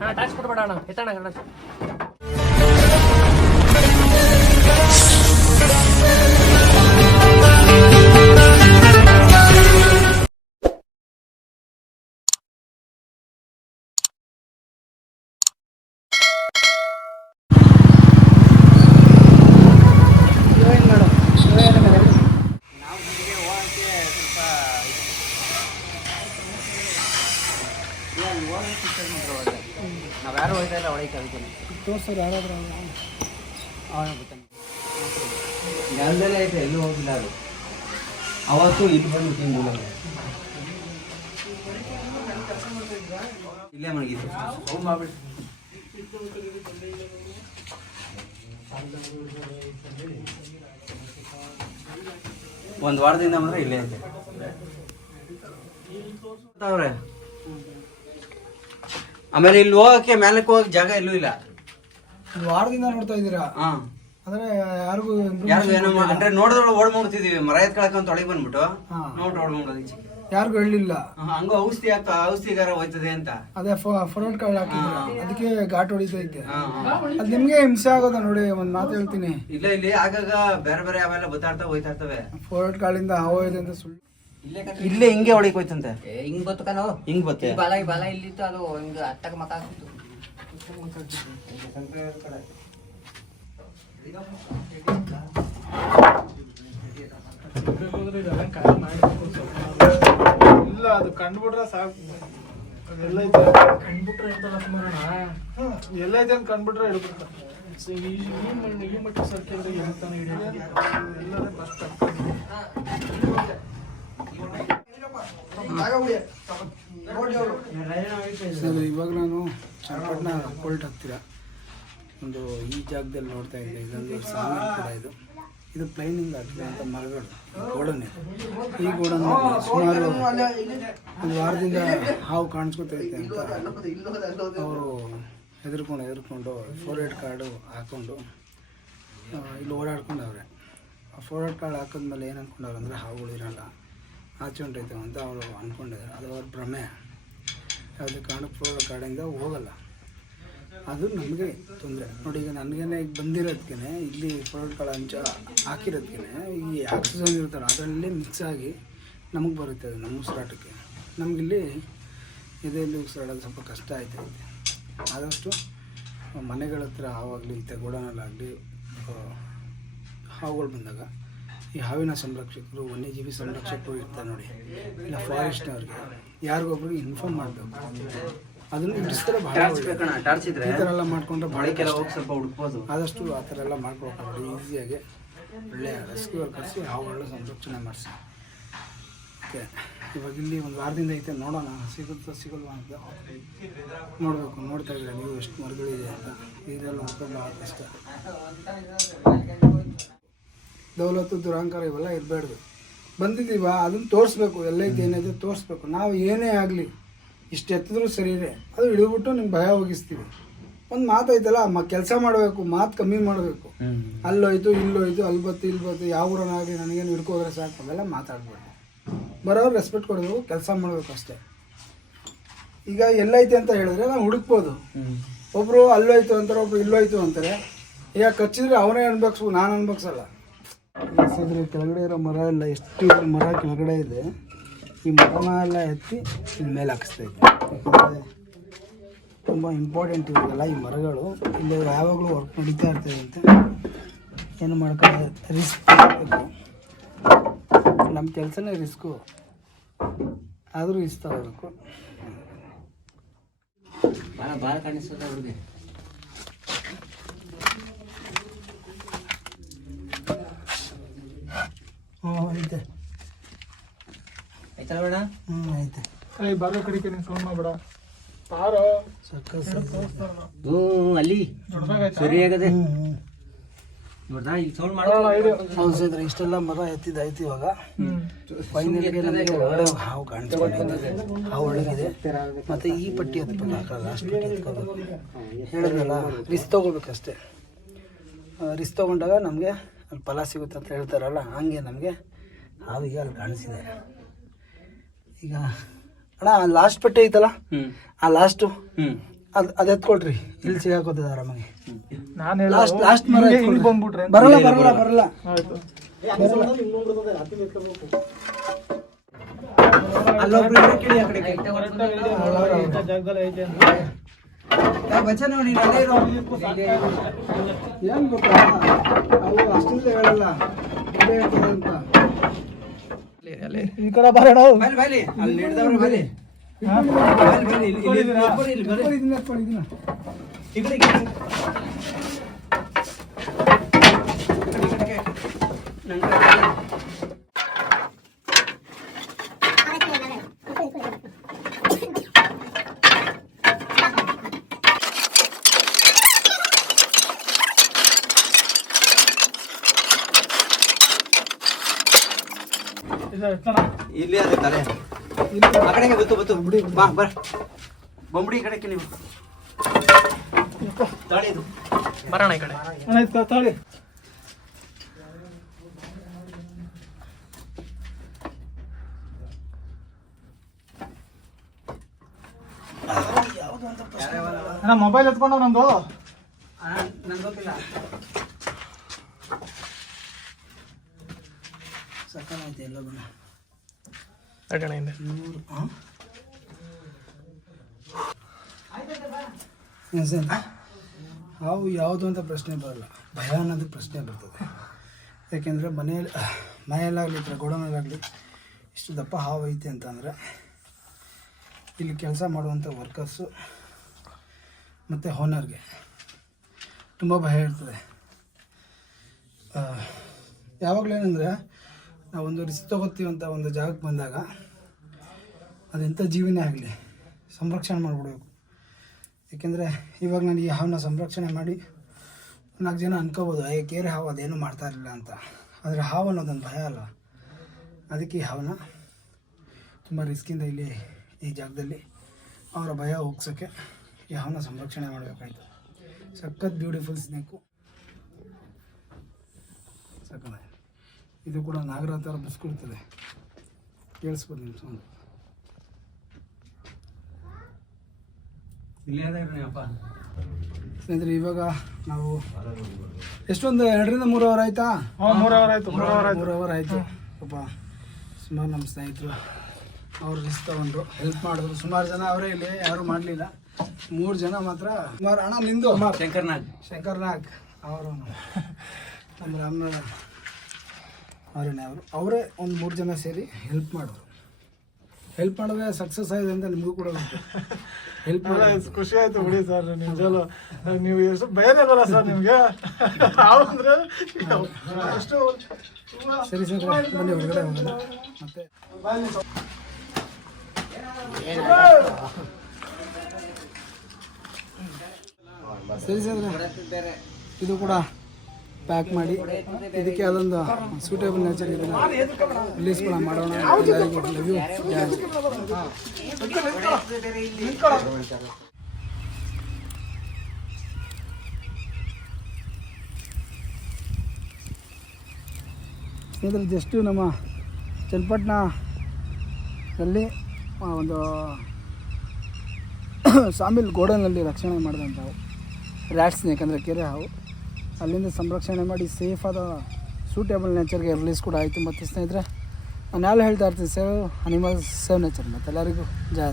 ಹಾ ಟಾಕ್ಸ್ ಕೊಡ್ಬೇಡ ಅಣ್ಣ ಎತ್ತಣ ಅಣ್ಣ ಯಾರು ಹೋಯ್ತಾ ಇಲ್ಲ ಒಳಗೆ ಅದಕ್ಕೆ ತೋರ್ಸೋರು ಯಾರಾದ್ರೂ ನೆಲದಲ್ಲೇ ಐತೆ ಎಲ್ಲೂ ಹೋಗಿಲ್ಲ ಅದು. ಅವತ್ತು ಇಲ್ಲಿ ಬಂದು ತಿಂದು ಇಲ್ಲೇ ಮಡಗಿತ್ತು ಹೋಗಿ ಮಾಡ್ಬಿಟ್ಟು ಒಂದು ವಾರದಿಂದ ಮಾತ್ರ ಇಲ್ಲೇ ಐತೆ ಅವ್ರೆ? ಆಮೇಲೆ ಇಲ್ಲಿ ಹೋಗಕ್ಕೆ ಮೇಲಕ್ಕೆ ಹೋಗಕ್ಕೆ ಜಾಗ ಎಲ್ಲೂ ಇಲ್ಲ. ಒಂದು ವಾರದಿಂದ ನೋಡ್ತಾ ಇದ್ದೀರಾ? ಹಾ. ಅಂದ್ರೆ ಯಾರಿಗೂ ಯಾರು ಏನೋ ಮಾ- ಅಂದ್ರೆ ನೋಡಿದ್ರೆ ಓಡ್ ಮಾಡ್ತಿದೀವಿ ಮರ ಎತ್ಕೊಳಕಂತ ಒಳಗೆ ಬಂದ್ಬಿಟ್ಟು. ಹಾ. ನೋಡ್ರಿ ಓಡ್ ಮಾಡೋದು ಯಾರಿಗೂ ಹೇಳಿಲ್ಲ ಹಂಗ ಔಷಧಿ ಆಗ್ತಾ ಔಷಧಿಗಾರ ಹೋಯ್ತದೆ ಅಂತ. ಅದೇ ಫೋರ್ವರ್ಡ್ ಕಾರ್ಡ್ ಹಾಕಿದ್ರು ಅದಕ್ಕೆ ಘಾಟ್ ಹೊಡಿತಾ ಇದ್ದೆ. ಹಾ, ಹಾ. ಅದು ನಿಮ್ಗೆ ಹಿಂಸೆ ಆಗೋದ ನೋಡಿ ಒಂದ್ ಮಾತು ಹೇಳ್ತೀನಿ. ಇಲ್ಲ ಇಲ್ಲಿ ಆಗಾಗ ಬೇರೆ ಬೇರೆ ಆಮೇಲೆ ಬತ್ತಾಡ್ತಾ ಹೋಯ್ತಾ ಇರ್ತವೆ. ಫೋರ್ವರ್ಡ್ ಕಾಳಿಂದ ಹಾವು ಇದೆ ಅಂತ ಸುಳ್ಳು. ಇಲ್ಲೇ ಹಿಂಗೆ ಹೊಡಿಕ್ ಹೋಯ್ತಂತೆ ಹಿಂಗ್ ಹಿಂಗೆ ಕಣೋ ಹಿಂಗ್ ಬತ್ತೆ ಬಾಲ ಬಲ ಇಲ್ಲಿತ್ತು ಅದು ಹಿಂಗ ಹತ್ತಕ ಮಕ ಆಗ್ತಿತ್ತು ಇಲ್ಲ ಅದು ಕಂಡ್ಬಿಟ್ರೆ ಸಾಕು ಎಲ್ಲ ಐತೆ ಕಂಡ್ಬಿಟ್ರೆ ಎಂತಲ್ಲ ಕುಮಾರಣ್ಣ ಎಲ್ಲ ಐತೆ ಅಂತ ಕಂಡ್ಬಿಟ್ರೆ ಹೇಳ್ಬಿಡ್ತಾರೆ ಸೊ ಈ ಈ ಮಟ್ಟ ಸರ್ಕಿದ್ರೆ ಎಂತಾನ ಹಿಡಿಯೋದು ಎಲ್ಲದೇ ಕಷ್ಟ ಸರ್, ಇವಾಗ ನಾನು ಚನ್ನಪಟ್ಟಣ ಕೋಲ್ಟ್ ಹತ್ತಿರ ಒಂದು ಈ ಜಾಗದಲ್ಲಿ ನೋಡ್ತಾ ಇದ್ದೆ. ಇದೊಂದು ಸಾಮಿ ಕೂಡ ಇದು. ಇದು ಪ್ಲೈನಿಂಗ್ ಅಂತ ಮರಗಳು, ಗೋಡನ್ ಇದೆ. ಈ ಗೋಡನ್ ಸುಮಾರು ಒಂದು ವಾರದಿಂದ ಹಾವು ಕಾಣಿಸ್ಕೊತೈತೆ ಅಂತ ಅವರು ಹೆದರ್ಕೊಂಡು ಹೆದರ್ಕೊಂಡು ಫೋರ್ ಏಡ್ ಕಾರ್ಡು ಹಾಕ್ಕೊಂಡು ಇಲ್ಲಿ ಓಡಾಡ್ಕೊಂಡವ್ರೆ. ಆ ಫೋರ್ ಏಡ್ ಕಾರ್ಡ್ ಹಾಕಿದ್ಮೇಲೆ ಏನು ಅಂದ್ಕೊಂಡವ್ರೆ ಅಂದರೆ ಹಾವುಗಳು ಇರಲ್ಲ. ಆಚೆ ಅಂತ ಅವರು ಅಂದ್ಕೊಂಡಿದ್ದಾರೆ ಅದು ಅವ್ರ ಭ್ರಮೆ. ಯಾವುದೇ ಕಾರಣಕ್ಕೆ ಕಡೆಯಿಂದ ಹೋಗಲ್ಲ. ಅದು ನಮಗೆ ತೊಂದರೆ. ನೋಡಿ, ಈಗ ನನಗೇನೆ ಈಗ ಬಂದಿರೋದಕ್ಕೆ ಇಲ್ಲಿ ಹಂಚ ಅಂಚ ಹಾಕಿರೋದಕ್ಕೆ ಈ ಆಕ್ಸಿಜನ್ ಇರ್ತಾರೆ, ಅದರಲ್ಲಿ ಮಿಕ್ಸ್ ಆಗಿ ನಮಗೆ ಬರುತ್ತೆ ಅದು ನಮ್ಮ ಉಸಿರಾಟಕ್ಕೆ. ನಮಗಿಲ್ಲಿ ಇದೆಯಲ್ಲಿ ಉಸಿರಾಡೋದು ಸ್ವಲ್ಪ ಕಷ್ಟ ಆಯ್ತೈತೆ ಆದಷ್ಟು ಮನೆಗಳ ಹತ್ರ ಹಾವಾಗಲಿ, ಈ ಗೋಡನಲ್ಲಾಗಲಿ ಹಾವುಗಳು ಬಂದಾಗ ಈ ಹಾವಿನ ಸಂರಕ್ಷಕರು ವನ್ಯಜೀವಿ ಸಂರಕ್ಷಕರು ಇರ್ತಾರೆ ನೋಡಿ. ಇಲ್ಲ ಫಾರೆಸ್ಟ್ನವ್ರಿಗೆ ಯಾರಿಗೊಬ್ರಿಗೆ ಇನ್ಫಾರ್ಮ್ ಮಾಡಬೇಕು. ಅದನ್ನು ಇಡಿಸಿದ್ರೆ ಭಾಳ ಈ ಥರ ಎಲ್ಲ ಮಾಡ್ಕೊಂಡ್ರೆ ಭಾಳ ಸ್ವಲ್ಪ ಹುಡುಕ್ಬೋದು. ಆದಷ್ಟು ಆ ಥರ ಎಲ್ಲ ಮಾಡ್ಕೊಬೇಕು ಈಸಿಯಾಗಿ ಒಳ್ಳೆಯ ರೆಸ್ಕ್ಯೂ ಕಳಿಸಿ ಹಾವುಗಳನ್ನ ಸಂರಕ್ಷಣೆ ಮಾಡಿಸಿ. ಓಕೆ ಇವಾಗ ಇಲ್ಲಿ ಒಂದು ವಾರದಿಂದ ಐತೆ ನೋಡೋಣ. ಸಿಗುತ್ತೋ ಸಿಗಲ್ವಾ ಅಂತ. ನೋಡಬೇಕು ನೋಡ್ತಾ ಇದ್ದೀರಾ ನೀವು ಎಷ್ಟು ಮರಗಳಿದೆ ಅಂತ. ಇದೆಲ್ಲ ಹುಡ್ಕೊಂಡು ಭಾಳ ಕಷ್ಟ. ದೌಲತ್ತು ದುರಾಂಕಾರ ಇವೆಲ್ಲ ಇರಬಾರ್ದು ಬಂದಿದ್ದೀವ? ಅದನ್ನು ತೋರಿಸ್ಬೇಕು. ಎಲ್ಲೈತೆ ಏನಿದೆ ತೋರಿಸ್ಬೇಕು. ನಾವು ಏನೇ ಆಗಲಿ ಇಷ್ಟು ಎತ್ತಿದ್ರೂ ಸರಿಯೇ ಅದು ಹಿಡಿದ್ಬಿಟ್ಟು ನಿಮ್ಗೆ ಭಯ ಹೋಗಿಸ್ತೀವಿ. ಒಂದು ಮಾತೈತಲ್ಲ ಮ ಕೆಲಸ ಮಾಡಬೇಕು ಮಾತು ಕಮ್ಮಿ ಮಾಡಬೇಕು. ಅಲ್ಲೋಯ್ತು ಇಲ್ಲೋಯ್ತು ಅಲ್ಲಿ ಬತ್ತು ಇಲ್ಲಿ ಬತ್ತು ಯಾವ ಊರನ್ನಾಗಲಿ ನನಗೇನು ಹಿಡ್ಕೋದ್ರೆ ಸಾಕು ಅವೆಲ್ಲ ಮಾತಾಡ್ಬೇಕು ಬರೋರು ರೆಸ್ಪೆಕ್ಟ್ ಕೊಡಬೇಕು ಕೆಲಸ ಮಾಡಬೇಕು ಅಷ್ಟೇ. ಈಗ ಎಲ್ಲೈತೆ ಅಂತ ಹೇಳಿದ್ರೆ ನಾವು ಹುಡುಕ್ಬೋದು. ಒಬ್ರು ಅಲ್ಲೋಯ್ತು ಅಂತಾರೆ ಒಬ್ರು ಇಲ್ಲೋಯ್ತು ಅಂತಾರೆ. ಈಗ ಕಚ್ಚಿದ್ರೆ ಅವನೇ ಅನ್ಬೇಕು ನಾನು ಅನ್ಭವಿಸಲ್ಲ ಯಾಕಂದ್ರೆ ಕೆಳಗಡೆ ಇರೋ ಮರ ಎಲ್ಲ ಎಷ್ಟು ಮರ ಕೆಳಗಡೆ ಇದೆ. ಈ ಮರನ ಎಲ್ಲ ಎತ್ತಿ ಇಲ್ಲಿ ಮೇಲೆ ಹಾಕಿಸ್ತೈತೆ ತುಂಬ ಇಂಪಾರ್ಟೆಂಟ್ ಇವಾಗೆಲ್ಲ ಈ ಮರಗಳು. ಇಲ್ಲಿ ಯಾವಾಗಲೂ ವರ್ಕ್ ನಡೀತಾ ಇರ್ತದೆ ಅಂತ ಏನು ಮಾಡ್ಕೊಂಡು ರಿಸ್ಕ್ ನಮ್ಮ ಕೆಲಸನೇ ರಿಸ್ಕು ಆದರೂ ಇಷ್ಟ ತಗೋಬೇಕು. ಭಾಳ ಭಾಳ ಕಾಣಿಸ್ತದೆ ಅವ್ರಿಗೆ. ಹ್ಞೂ ಐತೆ. ಆಯ್ತಲ್ಲ ಬೇಡ ಹ್ಞೂ ಐತೆ ಬರೋ ಕಡೆಗೆ ನೀನು ಫೋನ್ ಮಾಡ್ಬೇಡ. ಪಾರೋ ಸಕ್ಕಸ್ ಹ್ಞೂ ಅಲ್ಲಿ. ಸರಿಯಾಗದೆ ಹ್ಞೂ ಹ್ಞೂ ನೋಡ್ದಾ ಈಗ ಸೌಂಡ್ ಮಾಡೋ ಹೌದು ಸರ್ ಇಷ್ಟೆಲ್ಲ ಮರ ಎತ್ತಿದ್ದಾಯ್ತು ಇವಾಗ. ಫೈನಲ್ಗೆ ನಮಗೆ ಒಳ್ಳೆ ಹಾವು ಕಾಣಿಸ್ಕೊಂಡಿದೆ ಹಾವು ಒಳಗಿದೆ. ಮತ್ತೆ ಈ ಪಟ್ಟಿ ಹತ್ಬೇಕು ಹಾಕಲ್ಲ ಲಾಸ್ಟ್ ಪಟ್ಟಿ ಹತ್ಕೋಬೇಕು ಹೇಳಿದ್ರಲ್ಲ ರಿಸ್ಕ್ ತಗೋಬೇಕಷ್ಟೇ ರಿಸ್ಕ್ ತಗೊಂಡಾಗ ನಮಗೆ ಅಲ್ಲಿ ಫಲ ಸಿಗುತ್ತೆ ಅಂತ ಹೇಳ್ತಾರಲ್ಲ ಹಾಗೆ ನಮಗೆ ಹಾವಿಗೆ ಅಲ್ಲಿ ಕಾಣಿಸಿದೆ ಈಗ ಅಣ್ಣ ಲಾಸ್ಟ್ ಪಟ್ಟೆ ಐತಲ್ಲ ಆ ಲಾಸ್ಟು ಅದು ಅದು ಎತ್ಕೊಳ್ರಿ ಇಲ್ಲಿ ಸಿಗಾಕೋತದ ಆರಾಮಾಗಿ ನಾನು ಲಾಸ್ಟ್ ಲಾಸ್ಟ್ ಮರ. ಬಂದ್ಬಿಟ್ರೆ ಬರಲ್ಲ ಬರಲ್ಲ ಬರಲ್ಲ. ಆಯ್ತು. ಅಲ್ಲೊಬ್ರು ಕೇಳಿ ಆ ಕಡೆ ಬಚ್ಚ ನೋಡಿ ಅಲ್ಲೇ ಇರೋ. ಏನ್ ಗೊತ್ತಾ ಅವು ಅಷ್ಟಿಲ್ಲ ಹೇಳಲ್ಲ ಅದೇ ಅಂತ ಈ ಕಡೆ ಬರೋಣ ಬನ್ನಿ ಬನ್ನಿ ಅಲ್ಲಿ ಹಿಡ್ದವ್ರು ಬನ್ನಿ, ಇಲ್ಲಿ- ಇಲ್ಲಿ- ಇಲ್ಲಿ ಎತ್ಕೊಳ್ಳಿ, ಇಲ್ಲಿ ಬರ್ರಿ. ಈ ಕಡೆ, ಈ ಕಡೆ. ಈ ಕಡೆ, ಈ ಕಡೆ. ನನ್ ಕಡೆ. ಇದು ಎತ್ತಣ. ಇಲ್ಲಿ ಅದೇ ತಲೆ. ಆ ಕಡೆಗೆ ಬತ್ತು ಬತ್ತು. ಬಾ ಬರ ಬೊಂಬಡಿ ಈ ಕಡೆಗೆ ನೀವು. ತಾಳಿ ಇದು ಕಡೆ. ಇದು ತಾಳಿ ಅಣ್ಣ ಮೊಬೈಲ್ ಎತ್ಕೊಂಡು ನಂದು. ಆ, ಗೊತ್ತಿಲ್ಲ. ಸಕ್ಕನಾಯ್ತು ಎಲ್ಲ ಬಣ್ಣ ನೂರು? ಹಾವು ಯಾವುದು ಅಂತ ಪ್ರಶ್ನೆ ಬರಲ್ಲ. ಭಯ ಅನ್ನೋದು ಪ್ರಶ್ನೆ ಬರ್ತದೆ. ಯಾಕೆಂದರೆ ಮನೆಯಲ್ಲಿ ಮನೆಯಲ್ಲಾಗಲಿ ಇದ್ರೆ ಗೋಡನಲ್ಲಾಗಲಿ ಇಷ್ಟು ದಪ್ಪ ಹಾವು ಐತೆ ಅಂತಂದರೆ ಇಲ್ಲಿ ಕೆಲಸ ಮಾಡುವಂಥ ವರ್ಕರ್ಸು ಮತ್ತು ಓನರ್ಗೆ ತುಂಬ ಭಯ ಇರ್ತದೆ. ಯಾವಾಗಲೂ ಏನಂದರೆ ಒಂದು ರಿಸ್ಕ್ ಅಂತ ಒಂದು ಜಾಗಕ್ಕೆ ಬಂದಾಗ ಅದೆಂಥ ಜೀವನೇ ಆಗಲಿ, ಸಂರಕ್ಷಣೆ ಮಾಡಿಬಿಡ್ಬೇಕು. ಏಕೆಂದರೆ ಇವಾಗ ನಾನು ಈ ಹಾವನ್ನ ಸಂರಕ್ಷಣೆ ಮಾಡಿ ನಾಲ್ಕು ಜನ ಅನ್ಕೋಬೋದು ಅಯ್ಯ ಕೇರೆ ಹಾವು, ಅದೇನು ಮಾಡ್ತಾ ಇರಲಿಲ್ಲ ಅಂತ. ಆದರೆ ಹಾವು ಅನ್ನೋದೊಂದು ಭಯ ಅಲ್ಲ. ಅದಕ್ಕೆ ಈ ಹಾವನ್ನ ತುಂಬ ರಿಸ್ಕಿಂದ ಇಲ್ಲಿ ಈ ಜಾಗದಲ್ಲಿ ಅವರ ಭಯ ಹೋಗ್ಸೋಕ್ಕೆ ಈ ಹಾವನ್ನ ಸಂರಕ್ಷಣೆ ಮಾಡಬೇಕಾಯ್ತು. ಸಖತ್ ಬ್ಯೂಟಿಫುಲ್ ಸ್ನೇಕು. ಸಖತ್. ಇದು ಕೂಡ ನಾಗರ ಥರ ಬಿಸ್ಕೊಡ್ತದೆ ಕೇಳಿಸ್ಬೋದು ನಿಮ್ಮ ಸೌಂಡ್? ಇಲ್ಲಿ ಅದೇ ಅಪ್ಪ. ಸ್ನೇಹಿತರೆ ಇವಾಗ ನಾವು ಎಷ್ಟೊಂದು ಎರಡರಿಂದ ಮೂರು ಅವರ್ ಆಯ್ತಾ? ಮೂರು ಅವರ್ ಆಯ್ತು ಮೂರು ಅವರ್ ಆಯ್ತು. ಮೂರು ಅವರ್ ಆಯಿತು. ಪಾಪ ಸುಮಾರು ನಮ್ಮ ಸ್ನೇಹಿತರು ಅವ್ರು ರಿಸ್ಕ್ ತಗೊಂಡ್ರು ಹೆಲ್ಪ್ ಮಾಡಿದ್ರು. ಸುಮಾರು ಜನ ಅವರೇ ಇಲ್ಲಿ ಯಾರು ಮಾಡಲಿಲ್ಲ. ಮೂರು ಜನ ಮಾತ್ರ. ಸುಮಾರು ಹಣ ನಿಂದು? ಶಂಕರ್ನಾಗ್. ಶಂಕರ್ನಾಗ್. ಅವರು ನಮ್ಮ ರಾಮನಾಥ ಅವರೇನೆ ಅವರು. ಅವರೇ ಒಂದು ಮೂರು ಜನ ಸೇರಿ ಹೆಲ್ಪ್ ಮಾಡಿದ್ರು ಹೆಲ್ಪ್ ಮಾಡಿದ್ರೆ ಸಕ್ಸಸ್ ಆಗಿದೆ ಅಂತ ನಿಮಗೂ ಕೂಡ ಗೊತ್ತು. ಹೆಲ್ಪ್ ಖುಷಿ ಆಯ್ತು ಬಿಡಿ ಸರ್ ನಿಜಲು ನೀವು ಎಷ್ಟು ಭಯನೇ ಬರಲ್ಲ ಸರ್ ನಿಮಗೆ? ಅಂದ್ರೆ ಎಷ್ಟು ಸರಿ ಸರಿ ಬನ್ನಿ ಹೊರಗಡೆ ಹೋಗೋಣ. ಮತ್ತೆ ಸರಿ ಸರ್ ಇದು ಕೂಡ ಪ್ಯಾಕ್ ಮಾಡಿ ಇದಕ್ಕೆ ಅದೊಂದು ಸೂಟೇಬಲ್ ನೇಚರ್ ಇದೆ ರಿಲೀಸ್ ಕೂಡ ಮಾಡೋಣ. ಸ್ನೇಹಿತರೆ ಜಸ್ಟು ನಮ್ಮ ಚನ್ನಪಟ್ಟಣದಲ್ಲಿ ಒಂದು ಸಾಮಿಲ್ ಗೋಡನಲ್ಲಿ ರಕ್ಷಣೆ ಮಾಡಿದಂಥವು. ರ್ಯಾಟ್ ಸ್ನೇಕ್ ಅಂದರೆ ಕೆರೆ ಹಾವು. ಅಲ್ಲಿಂದ ಸಂರಕ್ಷಣೆ ಮಾಡಿ ಸೇಫಾದ ಸೂಟೇಬಲ್ ನೇಚರ್ಗೆ ರಿಲೀಸ್ ಕೂಡ ಆಯಿತು. ಮತ್ತು ಸ್ನೇಹಿತರೆ, ನಾನು ಹೇಳ್ತಾ ಇರ್ತೀನಿ ಸೇವ್ ಅನಿಮಲ್ಸ್ ಸೇವ್ ನೇಚರ್ ಮತ್ತು ಎಲ್ಲರಿಗೂ. ಜಯ